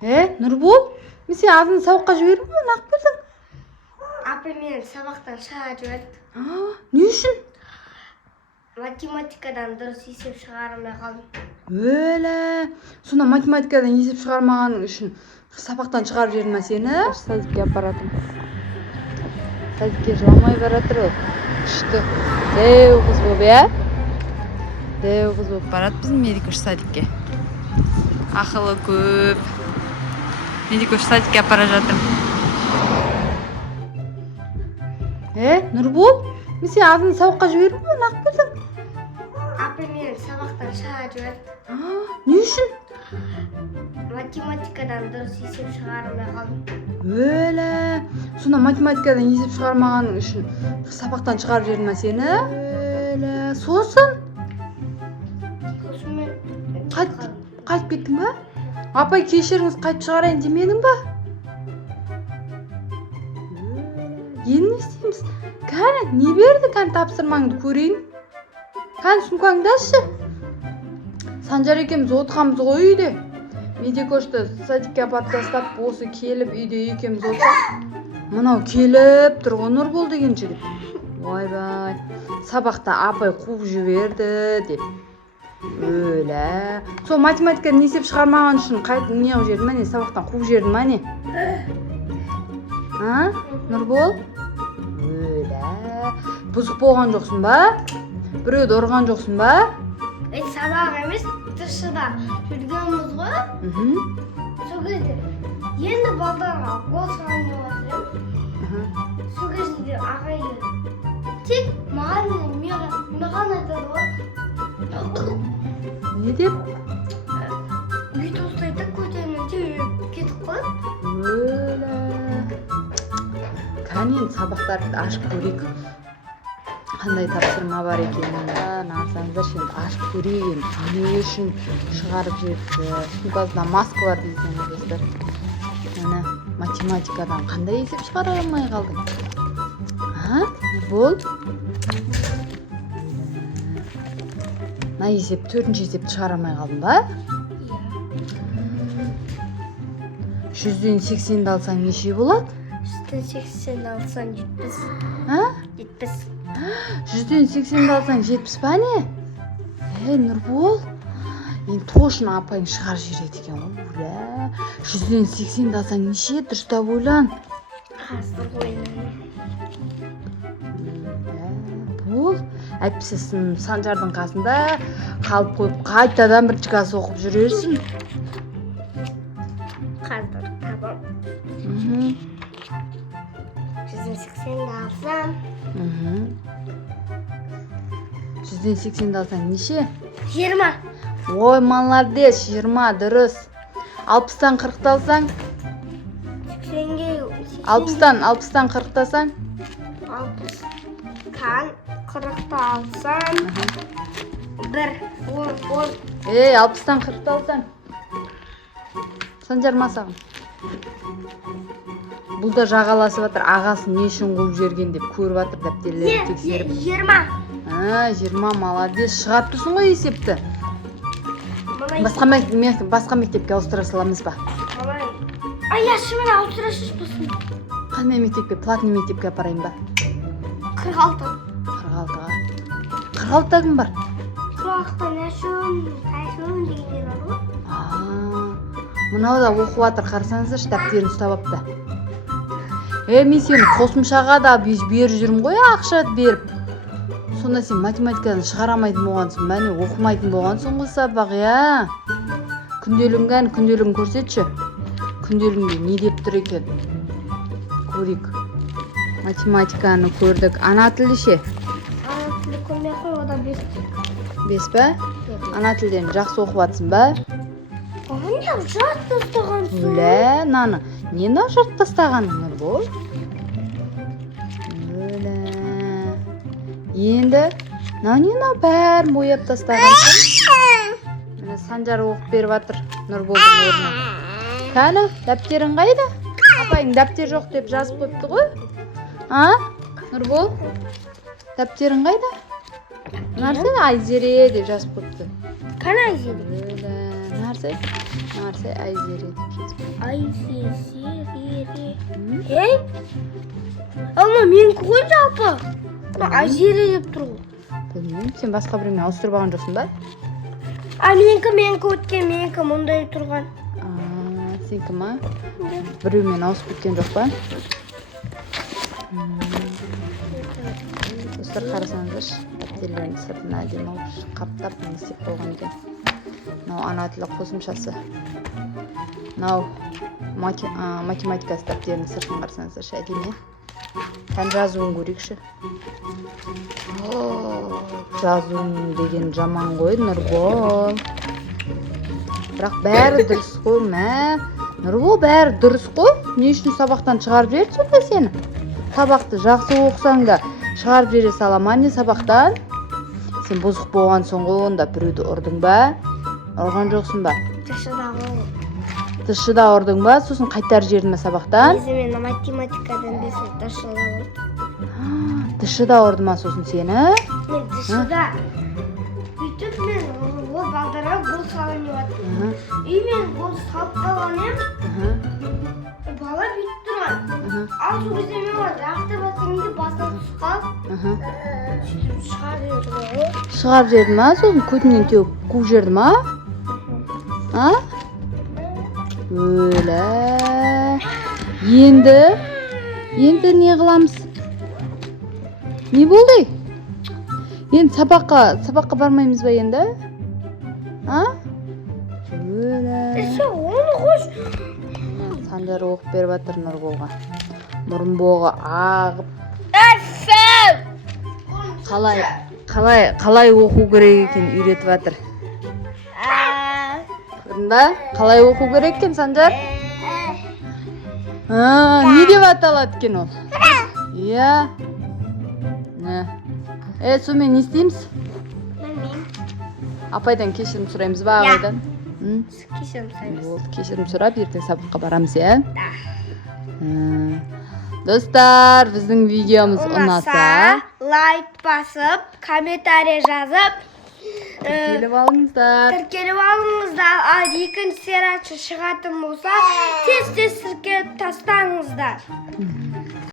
Нұрбол, мен сен азын сабаққа жібердің бе? Нақ болдың? Апа мені сабақтан шығарып жіберді. Не үшін? Математикадан дұрыс есеп шығармай қалдым. Өлі. Сонда математикадан есеп шығармағаның үшін сабақтан шығарып жіберді ме сені? Садикке апаратым. Садикке жыламай баратыр ол. Күшті. Дәу қыз болып, Дәу қыз болып барады біздің Медикош садикке. Ақылы көп. Медикош садикке апара жатырмын. Нұрбол, мен сен азын сабаққа жібердің бе? Нақ болдың? Апа мені сабақтан шығарып жіберді. Не үшін? Математикадан дұрыс есеп шығармай қалдым. Өлі. Сонда математикадан есеп шығармағаның үшін сабақтан шығарып жіберді ме сені? Өлі. Сосын? Сосын мен Қайтып кеттің ба? Апай кешіріңіз қайтып шығарайын демедің ба? Енді не істейміз? Кәне, не берді? Кәне тапсырмаңды көрейін. Кәне сумкаңды ашшы. Санжар екеуміз отырғанбыз ғой үйде. Медикошты садикке апарып тастап, осы келіп үйде екеуміз отырсақ. Мынау келіп тұр ғой Нұрбол деген жігіт. Ойбай, сабақта апай қуып жіберді деп. Өлі. Сол математикадан есеп шығармаған үшін қайтып не қылып жіберді ме не? Сабақтан қуып жіберді ме не? Нұрбол? Өлі. Бұзық болған жоқсың ба? Біреуді ұрған жоқсың ба? Сабақ емес, тышыда жүргенбіз ғой. Сол кезде енді балдарға гол салайын деп жатырмын. Сол кезде ағай тек маған айтады ғой. Не деп? Үй тостайды көтеріне теуіп кетіп қалады. Өлі. Кәне сабақтарды ашып көрейік. Қандай тапсырма бар екенін нарсаңыздар şimdi ашып көрейін. Не үшін шығарып жіберді? Сумкасында маска бар дейсің достар. Міне математикадан қандай есеп шығара алмай қалдың? Бол. Мына есеп, төртінші есепті шығара алмай қалдың ба? 100-ден 80-ді алсаң неше болады? 100-ден 80-ді алсаң 70. 70. 100-ден 80-ді алсаң 70 па не? Нұрбол, енді точно апайың шығарып жібереді екен ғой. 100-ден 80-ді алсаң неше? Дұрыстап ойлан. Қазір ойланайын. Бол, әйтпесе Санжардың қасында қалып қойып, қайтадан бірінші класс оқып жүрерсің. Қазір табам. 100-ден 80-ді алсам. 100-ден 80-ді алсаң неше? 20. Ой, молодец, 20, дұрыс. 60-тан 40-ты алсаң? 60-тан 40-ты алсаң? 60-тан 40-ты алсам. 1, 10. 60-тан 40-ты алсаң? Санжар масағым. Бұл да жағаласып жатыр, ағасын не үшін қуып жіберген деп көріп жатыр дәптерлерді тексеріп. 20. 20, молодец, шығарып тұрсың ғой есепті. Басқа мектепке ауыстыра саламыз ба? Шымен ауыстырасыз болсын. Қандай мектепке? Платный мектепке апарайын ба? 46. 46-та кім бар? 46-та Тайшын дегендер бар ғой. Мынау да оқып жатыр, қарасаңыздар, дәптерін ұстап апты. Мен сені қосымшаға да беріп жүрмін ғой, ақша беріп. Сонда сен математикадан шығарамайтын болғансың, мәне оқымайтын болғансың ғой сабақ, Күнделігін көрсетші. Күнделігінде не деп тұр екен? Көрейік. Математиканы көрдік. Ана тілі ше? Ана тілі көрмей қой, ода 5. 5 ба? Ана тілден жақсы оқып жатсың ба? Ана жат тастағансың. Өлі, наны. Нені жат тастағаның бұл? Енді, нені бәрін бояп тастағансың? Міне Санжар оқып беріп жатыр Нұрболдың орнына. Кәні, дәптерің қайда? Апайың дәптер жоқ деп жазып қойыпты ғой? Нұрбол, дәптерің қайда? Нарсен Айзере деп жазып қойыпты. Қана Айзере? нәрсе айзере деп жазып. Айзере. Ей? Ана менікі ғой жалпы. Айзере деп тұр ғой. Білмеймін, сен басқа біреумен ауыстырып алған жоқсың ба? Менікі өткен, менікі мұндай тұрған. Сенікі ма? Біреумен ауысып кеткен жоқ па? Достар, қарасаңыздаршы, дәптерден сыртына әдемі алып қаптап не істеп қойған екен. Мынау ана тілі қосымшасы. Мынау математикасы дәптерінің сыртын қарасаңыздаршы, әдемі. Тән жазуын көрейікші. Жазуың деген жаман ғой, Нұрбол. Бірақ бәрі дұрыс қой, Нұрбол, бәрі дұрыс қой. Не үшін сабақтан шығарып жіберді сонда сені? Сабақты жақсы оқысаң да шығарып жібере сала ма не сабақтан? Сен бұзық болғансың ғой, онда біреуді ұрдың ба? Ұрған жоқсың ба? Тышыда ұрдың ба? Сосын қайтар жердің ме сабақтан? Мен математикадан бесін тышыда ұрдым. Тышыда ұрды ма сосын сені? Мен тышыда бүйтіп мен ол балдарға гол салайын деп аттым. Мен гол салып қалған ем. Бала бүйтіп тұрған. Ал сол кезде мен жақтап жатқанымда басына түсіп қалып сөйтіп шығарып жіберді ғой. Шығарып жіберді ма? Сосын көтінен теуіп қуып жіберді ма? Өлә. Енді не қыламыз? Не болды? Енді сабаққа бармаймыз ба енді? Өлә. Оны қош. Санжар оқып беріп жатыр Нұрболға. Мұрынбоғы ағып. Қалай оқу керек екен үйретіп жатыр. Көрдің? Қалай оқу керек екен Санжар? Не деп аталады екен ол? Иә. Сонымен не істейміз? Апайдан кешірім сұраймыз ба, апайдан? Кешірім сұраймыз. Болды, кешірім сұрап, ертең сабаққа барамыз, иә? Достар, біздің видеомыз ұнаса, лайк басып, комментарий жазып, тіркеліп алыңыздар. Ал екінші сериясы шығатын болса, тез тіркеліп тастаңыздар.